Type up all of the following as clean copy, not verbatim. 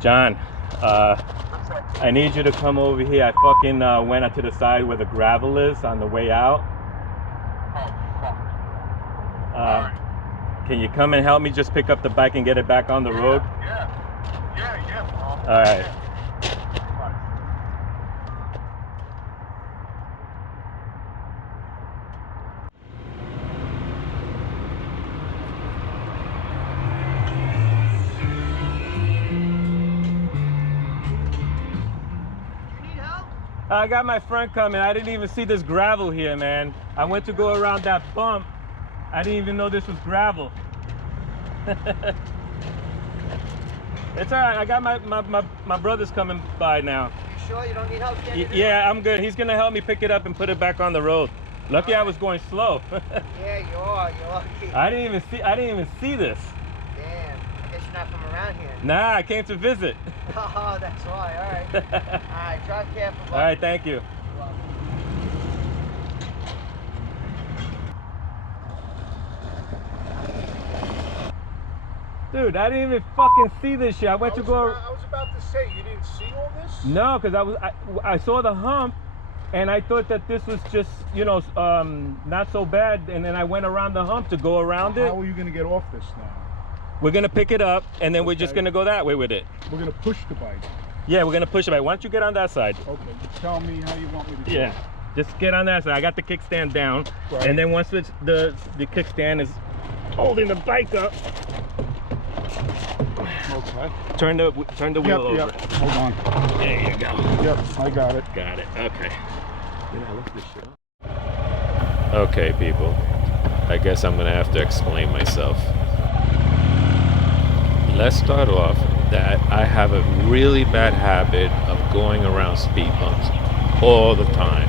John, I need you to come over here. I fucking went out to the side where the gravel is on the way out. Can you come and help me just pick up the bike and get it back on the road? Yeah. All right. I got my friend coming. I didn't even see this gravel here, man. I went to go around that bump. I didn't even know this was gravel. It's all right. I got my brother's coming by now. You sure you don't need help getting it? Yeah, I'm good. He's gonna help me pick it up and put it back on the road. Lucky I was going slow. Yeah, you are. You're lucky. I didn't even see this. Damn. I guess you're not from around here. Nah, I came to visit. Oh, that's why. All right. All right. Drive careful. Bud. All right, thank you. You're welcome. Dude, I didn't even fucking see this shit. I went to go. I was about to say, you didn't see all this? No, because I saw the hump, and I thought that this was just, you know, not so bad. And then I went around the hump to go around it. How are you going to get off this now? We're gonna pick it up, and then we're just gonna go that way with it. We're going to push the bike. Yeah, we're gonna push it back. Why don't you get on that side? Okay, tell me how you want me to do Yeah, just get on that side. I got the kickstand down, Right. and then once it's the kickstand is holding the bike up, Okay. turn the wheel over. Yep. Hold on. There you go. Yep, I got it. Got it. Okay. You know, I left this shit up. Okay, people. I guess I'm gonna have to explain myself. Let's start off that I have a really bad habit of going around speed bumps all the time.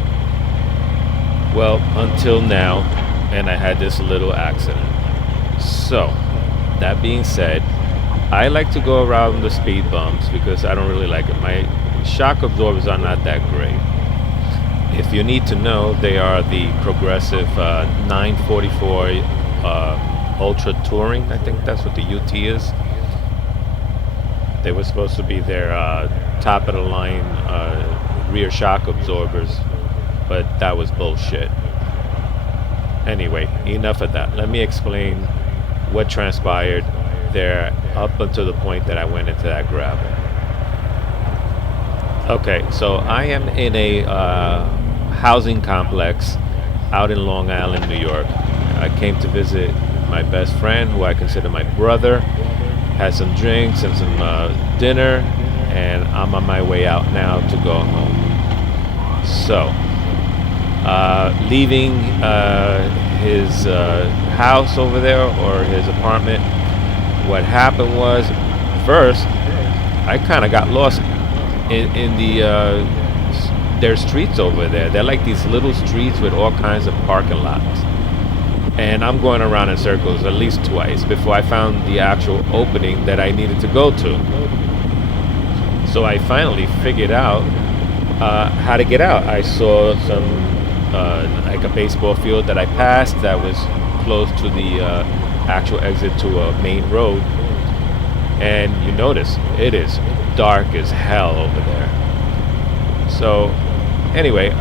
Well, until now, and I had this little accident. So, that being said, I like to go around the speed bumps because I don't really like it. My shock absorbers are not that great. If you need to know, they are the Progressive 944 Ultra Touring. I think that's what the UT is. They were supposed to be their top of the line rear shock absorbers, but that was bullshit. Anyway, enough of that. Let me explain what transpired there up until the point that I went into that gravel. Okay, so I am in a housing complex out in Long Island, New York. I came to visit my best friend, who I consider my brother. Had some drinks and some dinner, and I'm on my way out now to go home. So, leaving his house over there, or his apartment, what happened was, first, I kind of got lost in their streets over there. They're like these little streets with all kinds of parking lots. And I'm going around in circles at least twice before I found the actual opening that I needed to go to. So I finally figured out how to get out. I saw some, like a baseball field that I passed that was close to the actual exit to a main road. And you notice, it is dark as hell over there. So anyway,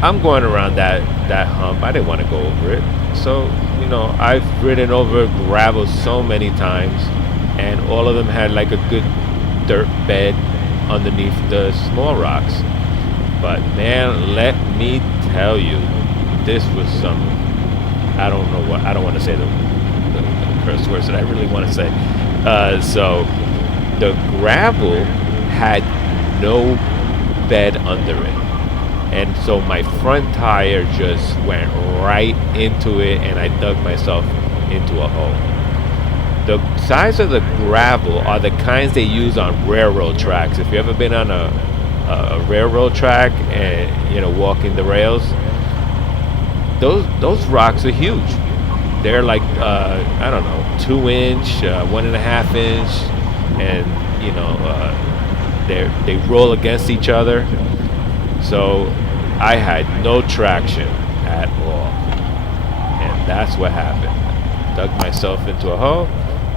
I'm going around that hump. I didn't want to go over it. So, you know, I've ridden over gravel so many times, and all of them had like a good dirt bed underneath the small rocks. But man, let me tell you, this was some, I don't know what, I don't want to say the curse words that I really want to say. So the gravel had no bed under it. And so my front tire just went right into it, and I dug myself into a hole. The size of the gravel are the kinds they use on railroad tracks. If you've ever been on a railroad track and, you know, walking the rails, those rocks are huge. They're like, I don't know, 2-inch, 1.5-inch, and, you know, they roll against each other. So I had no traction at all, and that's what happened. Dug myself into a hole,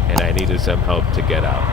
and I needed some help to get out.